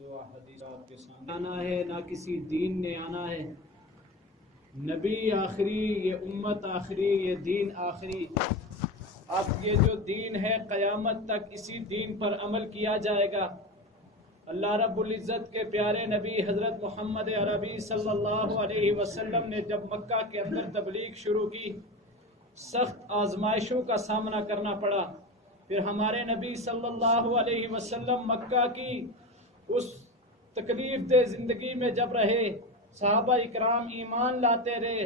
دعا حدیث آپ کے سامنے آنا ہے، نہ کسی دین نے آنا ہے۔ نبی آخری، یہ امت آخری، یہ دین آخری۔ اب یہ جو دین ہے قیامت تک اسی دین پر عمل کیا جائے گا۔ اللہ رب العزت کے پیارے نبی حضرت محمد عربی صلی اللہ علیہ وسلم نے جب مکہ کے اندر تبلیغ شروع کی، سخت آزمائشوں کا سامنا کرنا پڑا۔ پھر ہمارے نبی صلی اللہ علیہ وسلم مکہ کی اس تکلیف دہ زندگی میں جب رہے، صحابہ اکرام ایمان لاتے رہے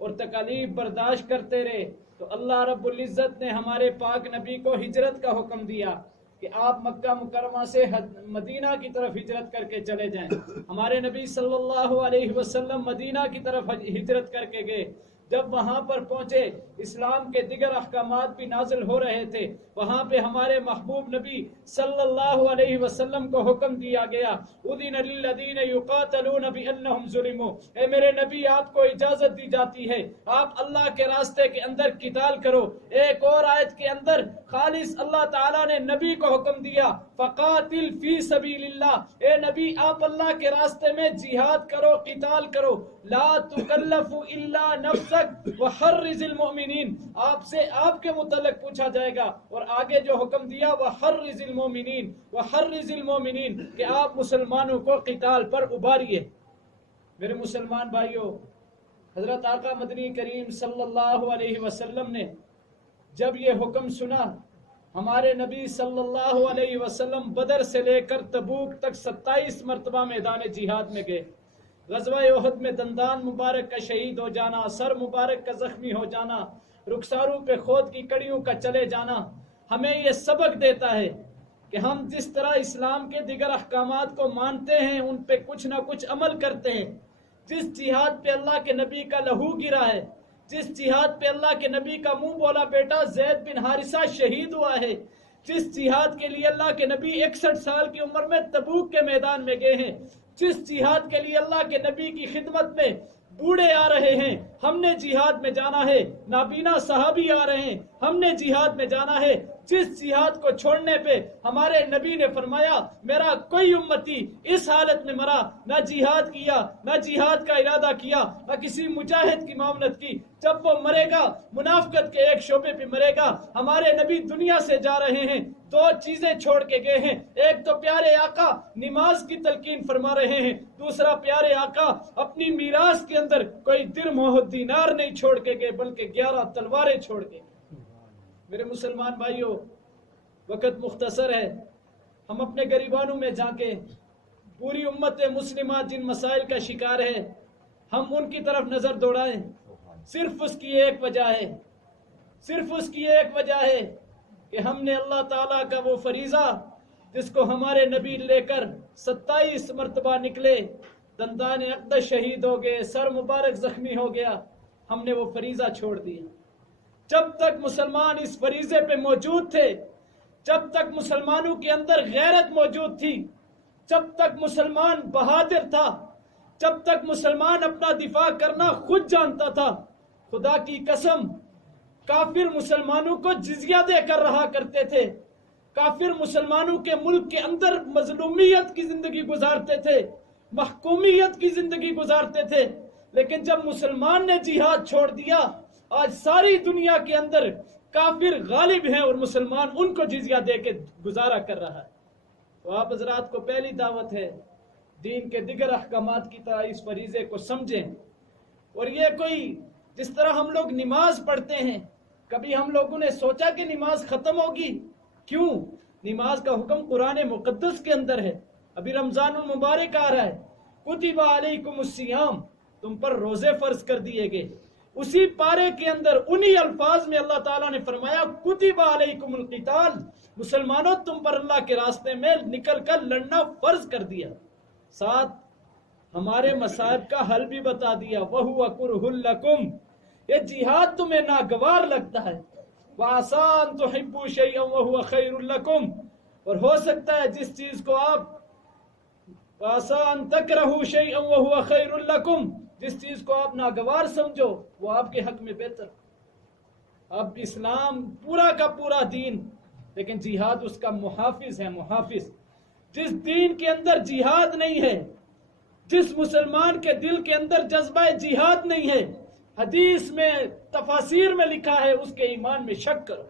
اور تکلیف برداشت کرتے رہے، تو اللہ رب العزت نے ہمارے پاک نبی کو ہجرت کا حکم دیا کہ آپ مکہ مکرمہ سے مدینہ کی طرف ہجرت کر کے چلے جائیں۔ ہمارے نبی صلی اللہ علیہ وسلم مدینہ کی طرف ہجرت کر کے گئے۔ جب وہاں پر پہنچے، اسلام کے دیگر احکامات بھی نازل ہو رہے تھے۔ وہاں پہ ہمارے محبوب نبی صلی اللہ علیہ وسلم کو حکم دیا گیا، اذن للذین یقاتلون بانہم ظلموا، اے میرے نبی آپ کو اجازت دی جاتی ہے، آپ اللہ کے راستے کے اندر قتال کرو۔ ایک اور آیت کے اندر خالص اللہ تعالیٰ نے نبی کو حکم دیا، فقاتل فی سبیل اللہ، اے نبی آپ اللہ کے راستے میں جہاد کرو، قتال کرو، لا تکلف الا نفسک وحرز المؤمنین، آپ سے آپ کے متعلق پوچھا جائے گا۔ اور آگے جو حکم دیا وحرز المؤمنین، وحرز المؤمنین، کہ آپ مسلمانوں کو قتال پر ابھاریے۔ میرے مسلمان بھائیوں، حضرت آقا مدنی کریم صلی اللہ علیہ وسلم نے جب یہ حکم سنا، ہمارے نبی صلی اللہ علیہ وسلم بدر سے لے کر تبوک تک 27 مرتبہ میدان جہاد میں گئے۔ غزوہ احد میں دندان مبارک کا شہید ہو جانا، سر مبارک کا زخمی ہو جانا، رخساروں پہ خود کی کڑیوں کا چلے جانا ہمیں یہ سبق دیتا ہے کہ ہم جس طرح اسلام کے دیگر احکامات کو مانتے ہیں، ان پہ کچھ نہ کچھ عمل کرتے ہیں۔ جس جہاد پہ اللہ کے نبی کا لہو گرا ہے، جس جہاد پہ اللہ کے نبی کا منہ بولا بیٹا زید بن حارثہ شہید ہوا ہے، جس جہاد کے لیے اللہ کے نبی 61 سال کی عمر میں تبوک کے میدان میں گئے ہیں، جس جہاد کے لیے اللہ کے نبی کی خدمت میں بوڑھے آ رہے ہیں، ہم نے جہاد میں جانا ہے، نابینا صحابی آ رہے ہیں، ہم نے جہاد میں جانا ہے۔ جس جہاد کو چھوڑنے پہ ہمارے نبی نے فرمایا میرا کوئی امتی اس حالت میں مرا، نہ جہاد کیا، نہ جہاد کا ارادہ کیا، نہ کسی مجاہد کی معاونت کی، جب وہ مرے گا منافقت کے ایک شعبے پہ مرے گا۔ ہمارے نبی دنیا سے جا رہے ہیں، دو چیزیں چھوڑ کے گئے ہیں، ایک تو پیارے آقا نماز کی تلقین فرما رہے ہیں، دوسرا پیارے آقا اپنی میراث کے اندر کوئی درہم و دینار نہیں چھوڑ کے گئے بلکہ 11 تلواریں چھوڑ کے۔ میرے مسلمان بھائیوں، وقت مختصر ہے، ہم اپنے گریبانوں میں جھانکیں، پوری امت مسلمہ جن مسائل کا شکار ہے ہم ان کی طرف نظر دوڑائیں۔ صرف اس کی ایک وجہ ہے، صرف اس کی ایک وجہ ہے کہ ہم نے اللہ تعالیٰ کا وہ فریضہ جس کو ہمارے نبی لے کر 27 مرتبہ نکلے، دندان اقدس شہید ہو گئے، سر مبارک زخمی ہو گیا، ہم نے وہ فریضہ چھوڑ دیا۔ جب تک مسلمان اس فریضے پہ موجود تھے، جب تک مسلمانوں کے اندر غیرت موجود تھی، جب تک مسلمان بہادر تھا، جب تک مسلمان اپنا دفاع کرنا خود جانتا تھا، خدا کی قسم کافر مسلمانوں کو جزیہ دے کر رہا کرتے تھے، کافر مسلمانوں کے ملک کے اندر مظلومیت کی زندگی گزارتے تھے، محکومیت کی زندگی گزارتے تھے۔ لیکن جب مسلمان نے جہاد چھوڑ دیا، آج ساری دنیا کے اندر کافر غالب ہیں اور مسلمان ان کو جزیہ دے کے گزارا کر رہا ہے۔ تو آپ حضرات کو پہلی دعوت ہے، دین کے دیگر احکامات کی طرح اس فریضے کو سمجھیں۔ اور یہ کوئی جس طرح ہم لوگ نماز پڑھتے ہیں، کبھی ہم لوگوں نے سوچا کہ نماز ختم ہوگی؟ کیوں؟ نماز کا حکم قرآن مقدس کے اندر ہے۔ ابھی رمضان المبارک آ رہا ہے، کتب علیکم الصیام، تم پر روزے فرض کر دیے گئے۔ اسی پارے کے اندر انہی الفاظ میں اللہ تعالیٰ نے فرمایا کتب علیکم القتال، مسلمانوں تم پر اللہ کے راستے میں نکل کر لڑنا فرض کر دیا۔ ساتھ ہمارے مصائب کا حل بھی بتا دیا، وَهُوَ كُرْهٌ لَكُمْ، یہ جہاد تمہیں ناگوار لگتا ہے، وَعَسَىٰ أَن تُحِبُّوا شَيْئًا وَهُوَ خَيْرٌ لَكُمْ، اور ہو سکتا ہے جس چیز کو آپ وَعَسَىٰ أَن تَكْرَهُوا شَيْئًا وَهُوَ خَيْرٌ لَكُمْ، جس چیز کو آپ ناگوار سمجھو وہ آپ کے حق میں بہتر۔ اب اسلام پورا کا پورا دین، لیکن جہاد اس کا محافظ ہے، محافظ۔ جس دین کے اندر جہاد نہیں ہے، جس مسلمان کے دل کے اندر جذبہ جہاد نہیں ہے، حدیث میں تفاسیر میں لکھا ہے اس کے ایمان میں شک کرو،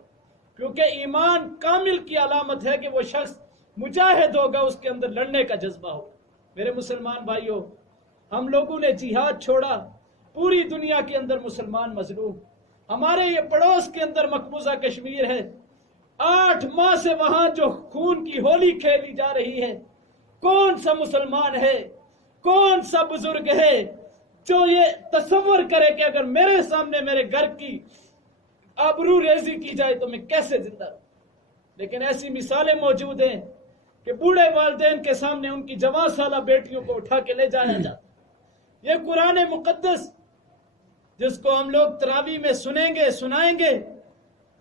کیونکہ ایمان کامل کی علامت ہے کہ وہ شخص مجاہد ہوگا، اس کے اندر لڑنے کا جذبہ ہوگا۔ میرے مسلمان بھائیوں، ہم لوگوں نے جہاد چھوڑا، پوری دنیا کے اندر مسلمان مظلوم، ہمارے یہ پڑوس کے اندر مقبوضہ کشمیر ہے، 8 ماہ سے وہاں جو خون کی ہولی کھیلی جا رہی ہے، کون سا مسلمان ہے، کون سا بزرگ ہے جو یہ تصور کرے کہ اگر میرے سامنے میرے گھر کی آبرو ریزی کی جائے تو میں کیسے زندہ رہوں؟ لیکن ایسی مثالیں موجود ہیں کہ بوڑھے والدین کے سامنے ان کی جوان سالہ بیٹیوں کو اٹھا کے لے جایا جاتا۔ یہ قرآن مقدس جس کو ہم لوگ تراویح میں سنیں گے، سنائیں گے،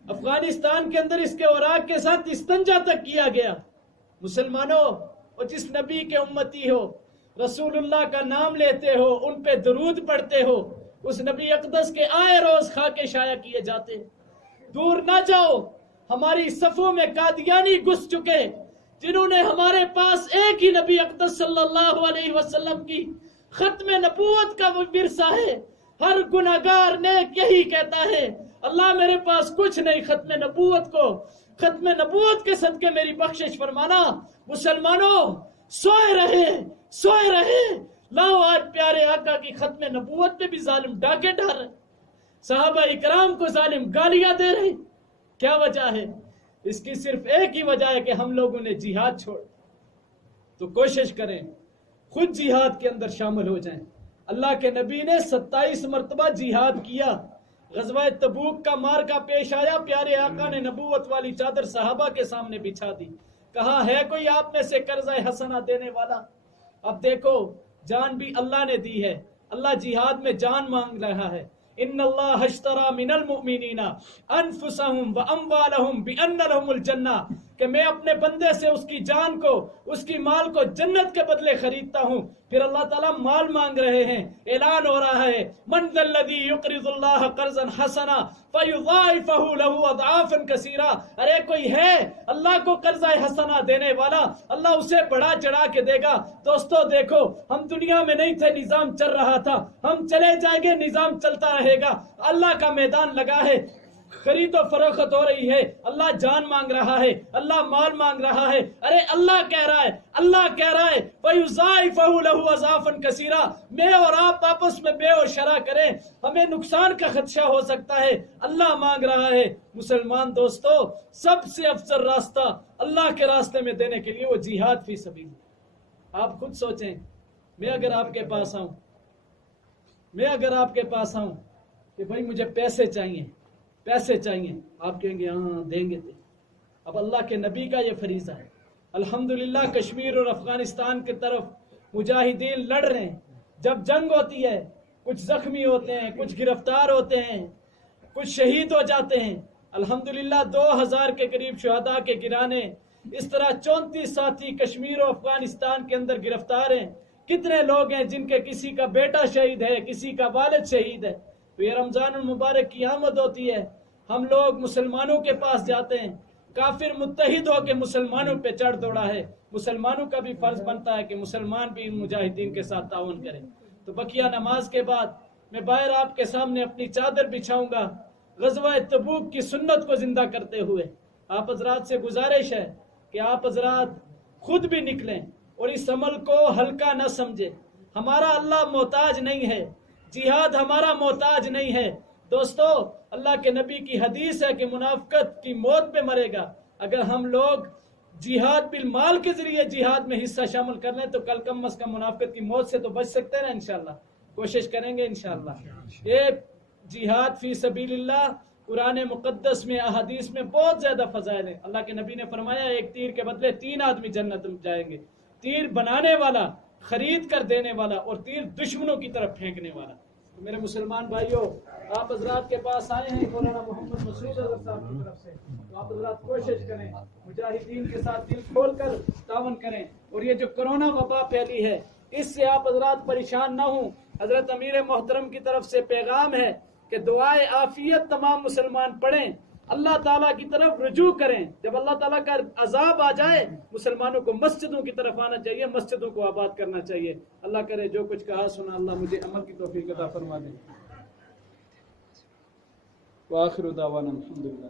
افغانستان کے اندر اس کے اوراق کے ساتھ استنجا تک کیا گیا۔ مسلمانوں، اور جس نبی کے امتی ہو، رسول اللہ کا نام لیتے ہو، ان پہ درود پڑھتے ہو، اس نبی اقدس کے آئے روز خاک شائع کیے جاتے۔ دور نہ جاؤ، ہماری صفوں میں قادیانی گھس چکے جنہوں نے ہمارے پاس ایک ہی نبی اقدس صلی اللہ علیہ وسلم کی ختم نبوت کا وہ ورثہ ہے۔ ہر گناہگار نیک یہی کہتا ہے، اللہ میرے پاس کچھ نہیں، ختم نبوت کے صدقے میری بخشش فرمانا۔ مسلمانوں، سوئے رہے لاؤ، آج پیارے آقا کی ختم نبوت پہ بھی ظالم ڈاکے ڈال رہے، صحابہ اکرام کو ظالم گالیاں دے رہے۔ کیا وجہ ہے؟ اس کی صرف ایک ہی وجہ ہے کہ ہم لوگوں نے جہاد چھوڑ۔ تو کوشش کریں خود جہاد کے اندر شامل ہو جائیں۔ اللہ کے نبی نے 27 مرتبہ جہاد کیا۔ غزوہ تبوک کا مارکا پیش آیا، پیارے آقا نے نبوت والی چادر صحابہ کے سامنے بچھا دی، کہا ہے کوئی آپ میں سے قرضہ حسنہ دینے والا؟ اب دیکھو، جان بھی اللہ نے دی ہے، اللہ جہاد میں جان مانگ رہا ہے۔ ان اللہ اشترى من المؤمنین انفسهم واموالهم بان لهم الجنہ، کہ میں اپنے بندے سے اس کی جان کو، اس کی مال کو جنت کے بدلے خریدتا ہوں۔ پھر اللہ تعالیٰ مال مانگ رہے ہیں، اعلان ہو رہا ہے، من ذا الذی یقرض اللہ قرضا حسنا فیضاعفہ له اضعافا کثیرا۔ ارے کوئی ہے اللہ کو قرضہ حسنہ دینے والا، اللہ اسے بڑا چڑھا کے دے گا۔ دوستو دیکھو، ہم دنیا میں نہیں تھے، نظام چل رہا تھا، ہم چلے جائیں گے، نظام چلتا رہے گا۔ اللہ کا میدان لگا ہے، خرید و فروخت ہو رہی ہے، اللہ جان مانگ رہا ہے، اللہ مال مانگ رہا ہے۔ ارے اللہ کہہ رہا ہے وَيُضَاعِفَهُ لَهُ أَضْعَافًا كَثِيرًا۔ میں اور آپ آپس میں بے و شرع کریں، ہمیں نقصان کا خدشہ ہو سکتا ہے، اللہ مانگ رہا ہے۔ مسلمان دوستو، سب سے افضل راستہ اللہ کے راستے میں دینے کے لیے وہ جہاد فی سبیل۔ آپ خود سوچیں، میں اگر آپ کے پاس آؤں کہ بھائی مجھے پیسے چاہیے، آپ کہیں گے ہاں دیں گے۔ اب اللہ کے نبی کا یہ فریضہ ہے۔ الحمدللہ کشمیر اور افغانستان کی طرف مجاہدین لڑ رہے ہیں۔ جب جنگ ہوتی ہے، کچھ زخمی ہوتے ہیں، کچھ گرفتار ہوتے ہیں، کچھ شہید ہو جاتے ہیں۔ الحمدللہ 2000 کے قریب شہداء کے گرانے، اس طرح 34 ساتھی کشمیر اور افغانستان کے اندر گرفتار ہیں۔ کتنے لوگ ہیں جن کے کسی کا بیٹا شہید ہے، کسی کا والد شہید ہے۔ تو یہ رمضان المبارک کی آمد ہوتی ہے، ہم لوگ مسلمانوں کے پاس جاتے ہیں۔ کافر متحد ہو کے مسلمانوں پہ چڑھ دوڑا ہے، مسلمانوں کا بھی فرض بنتا ہے کہ مسلمان بھی ان مجاہدین کے ساتھ تعاون کریں۔ تو بقیہ نماز کے بعد میں باہر آپ کے سامنے اپنی چادر بچھاؤں گا، غزوہ تبوک کی سنت کو زندہ کرتے ہوئے۔ آپ حضرات سے گزارش ہے کہ آپ حضرات خود بھی نکلیں اور اس عمل کو ہلکا نہ سمجھیں۔ ہمارا اللہ محتاج نہیں ہے، جہاد ہمارا محتاج نہیں ہے۔ دوستو، اللہ کے نبی کی حدیث ہے کہ منافقت کی موت پہ مرے گا۔ اگر ہم لوگ جہاد بالمال کے ذریعے جہاد میں حصہ شامل کر لیں تو کم از کم منافقت کی موت سے تو بچ سکتے ہیں نا انشاءاللہ۔ کوشش کریں گے انشاءاللہ۔ یہ جہاد فی سبیل اللہ قرآن مقدس میں، احادیث میں بہت زیادہ فضائل ہیں۔ اللہ کے نبی نے فرمایا ایک تیر کے بدلے 3 آدمی جنت میں جائیں گے، تیر بنانے والا، خرید کر دینے والا، اور تیر دشمنوں کی طرف پھینکنے والا۔ تو میرے مسلمان بھائیوں، آپ حضرات کے پاس آئے ہیں مولانا محمد مسعود حضرت صاحب کی طرف سے، تو آپ حضرات کوشش کریں، مجاہدین کے ساتھ دل کھول کر تعاون کریں۔ اور یہ جو کرونا وبا پھیلی ہے، اس سے آپ حضرات پریشان نہ ہوں۔ حضرت امیر محترم کی طرف سے پیغام ہے کہ دعائے عافیت تمام مسلمان پڑھیں۔ اللہ تعالیٰ کی طرف رجوع کریں. جب اللہ تعالیٰ کا عذاب آ جائے مسلمانوں کو مسجدوں کی طرف آنا چاہیے, مسجدوں کو آباد کرنا چاہیے. اللہ کرے جو کچھ کہا سنا اللہ مجھے عمل کی توفیق عطا فرما دے. وآخر دعوانا الحمدللہ.